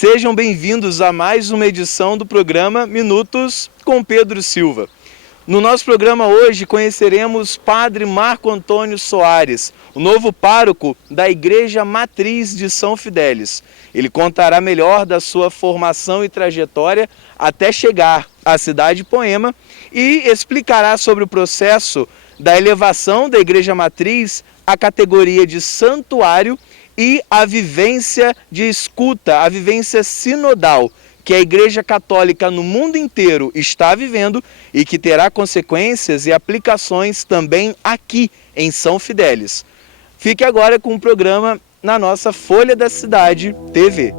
Sejam bem-vindos a mais uma edição do programa Minutos com Pedro Silva. No nosso programa hoje conheceremos Padre Marco Antônio Soares, o novo pároco da Igreja Matriz de São Fidélis. Ele contará melhor da sua formação e trajetória até chegar à cidade de Poema e explicará sobre o processo da elevação da Igreja Matriz à categoria de santuário e a vivência de escuta, a vivência sinodal, que a Igreja Católica no mundo inteiro está vivendo e que terá consequências e aplicações também aqui em São Fidélis. Fique agora com o programa na nossa Folha da Cidade TV.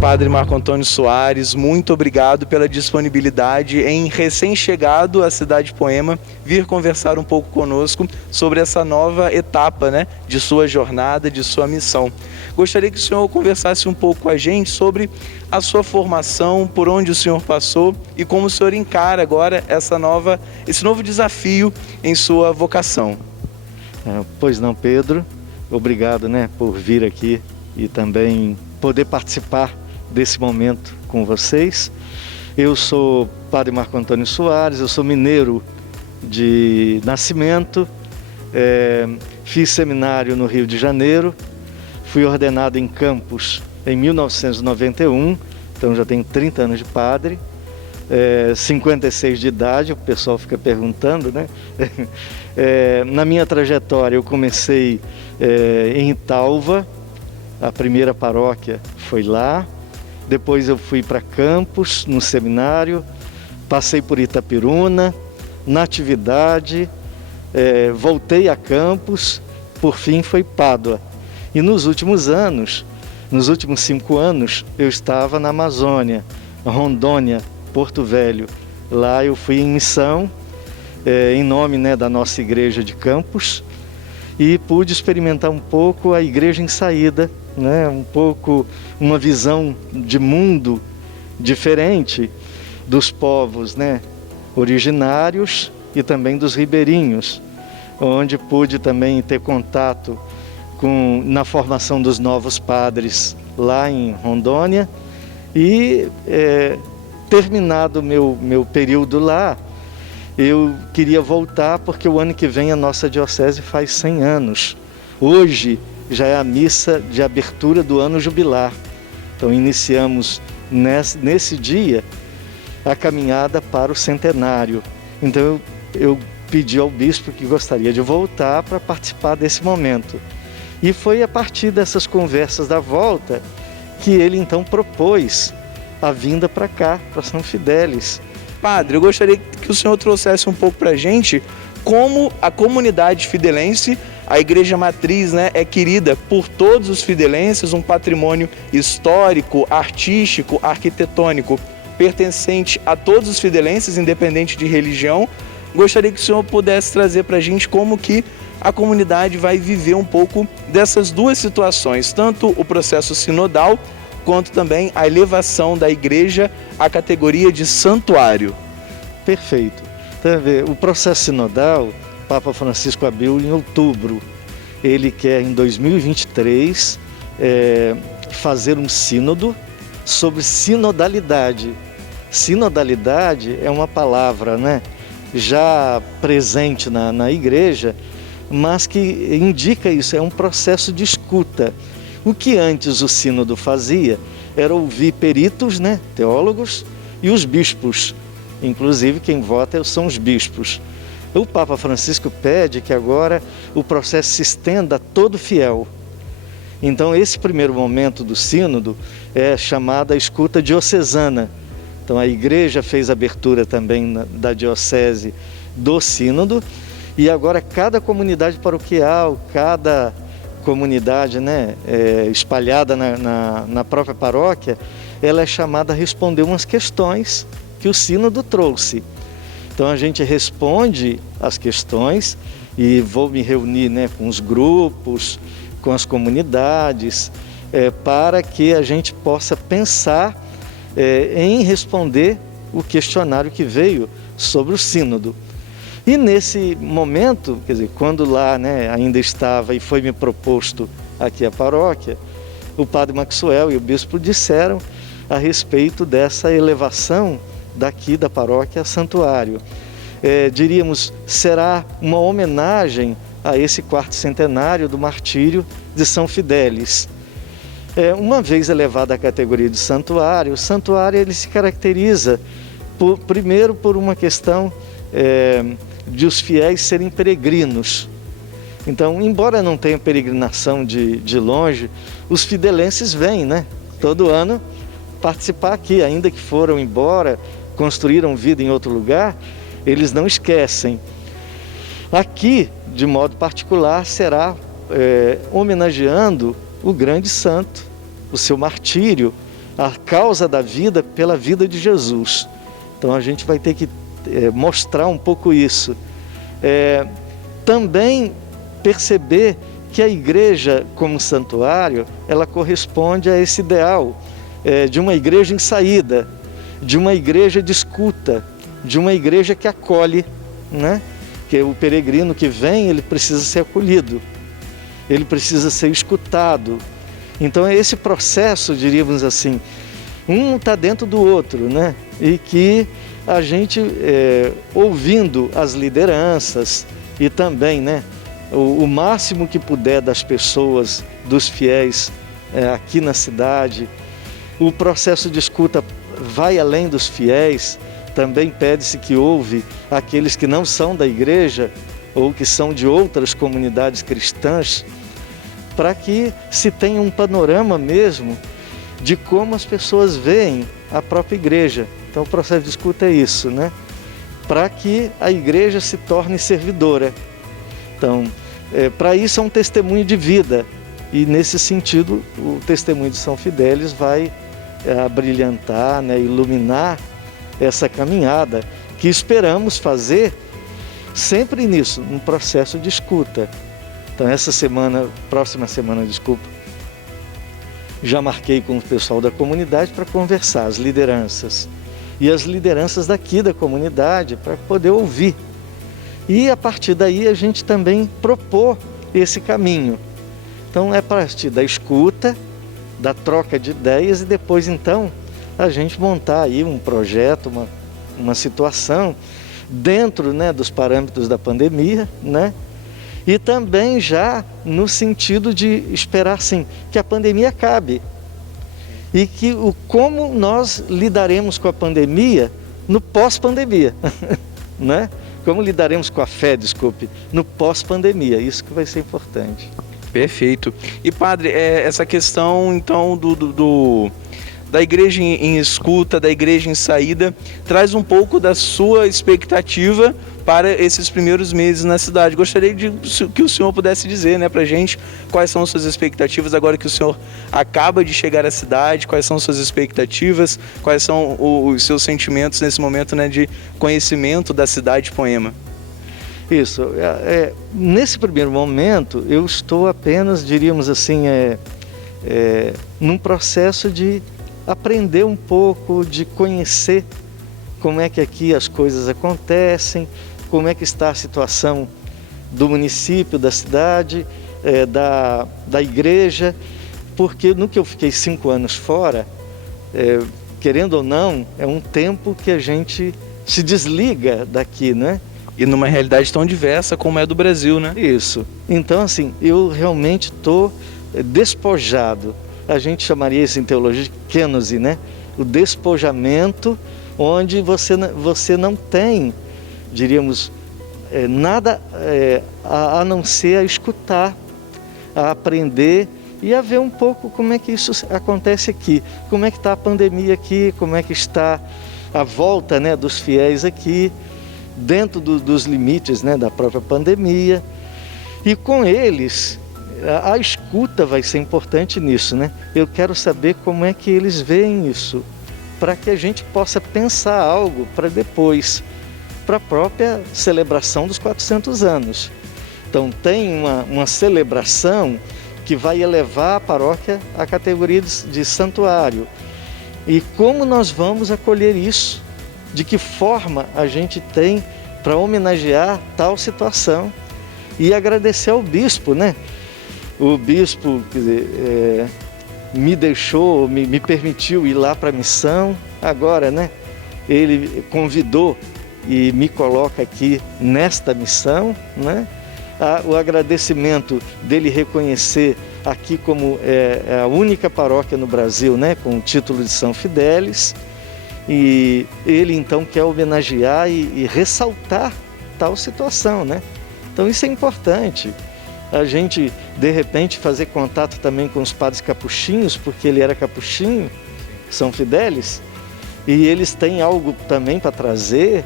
Padre Marco Antônio Soares, muito obrigado pela disponibilidade em recém-chegado à cidade de Poema, vir conversar um pouco conosco sobre essa nova etapa, de sua jornada, de sua missão. Gostaria que o senhor conversasse um pouco com a gente sobre a sua formação, por onde o senhor passou e como o senhor encara agora esse novo desafio em sua vocação. Pois não, Pedro, obrigado por vir aqui e também poder participar desse momento com vocês. Eu sou Padre Marco Antônio Soares, eu sou mineiro de nascimento, fiz seminário no Rio de Janeiro, fui ordenado em Campos em 1991, então já tenho 30 anos de padre, 56 de idade, o pessoal fica perguntando, Na minha trajetória eu comecei em Italva, a primeira paróquia foi lá. Depois eu fui para Campos, no seminário, passei por Itapiruna, Natividade, voltei a Campos, por fim foi Pádua. E nos últimos 5 anos, eu estava na Amazônia, Rondônia, Porto Velho. Lá eu fui em missão, em nome da nossa igreja de Campos, e pude experimentar um pouco a igreja em saída, um pouco uma visão de mundo diferente dos povos originários e também dos ribeirinhos, onde pude também ter contato na formação dos novos padres lá em Rondônia e terminado meu período lá, eu queria voltar porque o ano que vem a nossa diocese faz 100 anos. Hoje já é a missa de abertura do ano jubilar. Então iniciamos nesse dia a caminhada para o centenário. Então eu pedi ao bispo que gostaria de voltar para participar desse momento. E foi a partir dessas conversas da volta que ele então propôs a vinda para cá, para São Fidélis. Padre, eu gostaria que o senhor trouxesse um pouco para a gente como a comunidade fidelense, a Igreja Matriz, é querida por todos os fidelenses, um patrimônio histórico, artístico, arquitetônico, pertencente a todos os fidelenses, independente de religião. Gostaria que o senhor pudesse trazer para a gente como que a comunidade vai viver um pouco dessas duas situações, tanto o processo sinodal, quanto também a elevação da igreja à categoria de santuário. Perfeito. Então, o processo sinodal, Papa Francisco abriu em outubro. Ele quer, em 2023, fazer um sínodo sobre sinodalidade. Sinodalidade é uma palavra, já presente na igreja, mas que indica isso, é um processo de escuta. O que antes o sínodo fazia era ouvir peritos, teólogos, e os bispos. Inclusive quem vota são os bispos. O Papa Francisco pede que agora o processo se estenda a todo fiel. Então esse primeiro momento do sínodo é chamada escuta diocesana. Então a igreja fez abertura também da diocese do sínodo, e agora cada comunidade paroquial, cada comunidade espalhada na própria paróquia, ela é chamada a responder umas questões que o sínodo trouxe. Então a gente responde as questões e vou me reunir com os grupos, com as comunidades, para que a gente possa pensar em responder o questionário que veio sobre o sínodo. E nesse momento, quer dizer, quando lá, né, ainda estava e foi me proposto aqui a paróquia, o padre Maxwell e o bispo disseram a respeito dessa elevação daqui da paróquia a santuário. Diríamos, será uma homenagem a esse 4º centenário do martírio de São Fidélis. Uma vez elevada à categoria de santuário, o santuário ele se caracteriza primeiro por uma questão de os fiéis serem peregrinos. Então, embora não tenha peregrinação de longe, os fidelenses vêm, né, todo ano participar aqui, ainda que foram embora, construíram vida em outro lugar, eles não esquecem. Aqui, de modo particular, será homenageando o grande santo, o seu martírio, a causa da vida pela vida de Jesus. Então a gente vai ter que mostrar um pouco isso. Também perceber que a igreja como santuário, ela corresponde a esse ideal de uma igreja em saída, de uma igreja de escuta, de uma igreja que acolhe, né? Que o peregrino que vem, ele precisa ser acolhido, ele precisa ser escutado. Então é esse processo, diríamos assim, um está dentro do outro, né? E que a gente, ouvindo as lideranças e também, né, o máximo que puder das pessoas, dos fiéis aqui na cidade, o processo de escuta vai além dos fiéis. Também pede-se que ouve aqueles que não são da igreja ou que são de outras comunidades cristãs, para que se tenha um panorama mesmo de como as pessoas veem a própria igreja. Então o processo de escuta é isso, né? Para que a igreja se torne servidora. Então, para isso é um testemunho de vida, e nesse sentido o testemunho de São Fidélis vai abrilhantar, né, iluminar essa caminhada que esperamos fazer sempre nisso, num processo de escuta. Então próxima semana, já marquei com o pessoal da comunidade para conversar, as lideranças. E as lideranças daqui da comunidade para poder ouvir. E a partir daí a gente também propor esse caminho. Então é a partir da escuta, da troca de ideias e depois então a gente montar aí um projeto, uma situação dentro, né, dos parâmetros da pandemia, né? E também já no sentido de esperar sim, que a pandemia acabe e que como nós lidaremos com a pandemia no pós-pandemia, né? Como lidaremos com a fé, no pós-pandemia, isso que vai ser importante. Perfeito. E padre, essa questão então da igreja em escuta, da igreja em saída, traz um pouco da sua expectativa para esses primeiros meses na cidade. Gostaria que o senhor pudesse dizer, né, para a gente quais são suas expectativas agora que o senhor acaba de chegar à cidade, quais são suas expectativas, quais são os seus sentimentos nesse momento, né, de conhecimento da cidade de Poema. Isso, nesse primeiro momento eu estou apenas, diríamos assim, num processo de aprender um pouco, de conhecer como é que aqui as coisas acontecem, como é que está a situação do município, da cidade, da igreja, porque no que eu fiquei 5 anos fora, querendo ou não, é um tempo que a gente se desliga daqui, né? E numa realidade tão diversa como é a do Brasil, né? Isso. Então, assim, eu realmente estou despojado. A gente chamaria isso em teologia de kênose, né? O despojamento, onde você não tem, diríamos, nada a não ser a escutar, a aprender e a ver um pouco como é que isso acontece aqui. Como é que está a pandemia aqui, como é que está a volta, né, dos fiéis aqui, dentro dos limites, né, da própria pandemia. E com eles, a escuta vai ser importante nisso, né? Eu quero saber como é que eles veem isso, para que a gente possa pensar algo para depois, para a própria celebração dos 400 anos. Então tem uma celebração que vai elevar a paróquia à categoria de santuário. E como nós vamos acolher isso? De que forma a gente tem para homenagear tal situação e agradecer ao bispo, né? O bispo, quer dizer, me deixou, me permitiu ir lá para a missão, agora, né? Ele convidou e me coloca aqui nesta missão, né? O agradecimento dele reconhecer aqui como a única paróquia no Brasil, né? Com o título de São Fidélis, e ele então quer homenagear e ressaltar tal situação, né? Então isso é importante, a gente de repente fazer contato também com os padres capuchinhos, porque ele era capuchinho, São Fidélis, e eles têm algo também para trazer,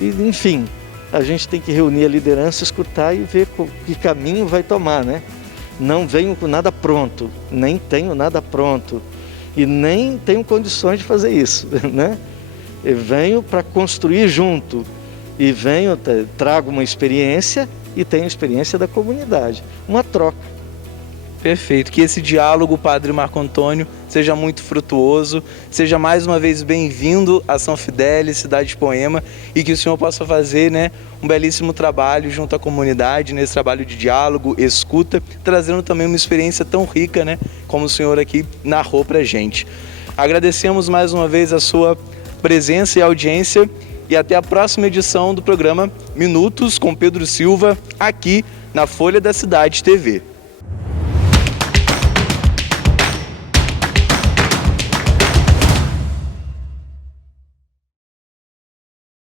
e enfim, a gente tem que reunir a liderança, escutar e ver que caminho vai tomar, né? Não venho com nada pronto, nem tenho nada pronto, e nem tenho condições de fazer isso, né? Eu venho para construir junto, e trago uma experiência e tenho a experiência da comunidade, uma troca. Perfeito, que esse diálogo, Padre Marco Antônio, seja muito frutuoso, seja mais uma vez bem-vindo a São Fidélis, cidade de Poema, e que o senhor possa fazer, né, um belíssimo trabalho junto à comunidade, nesse trabalho de diálogo, escuta, trazendo também uma experiência tão rica, né, como o senhor aqui narrou pra gente. Agradecemos mais uma vez a sua presença e audiência, e até a próxima edição do programa Minutos com Pedro Silva, aqui na Folha da Cidade TV.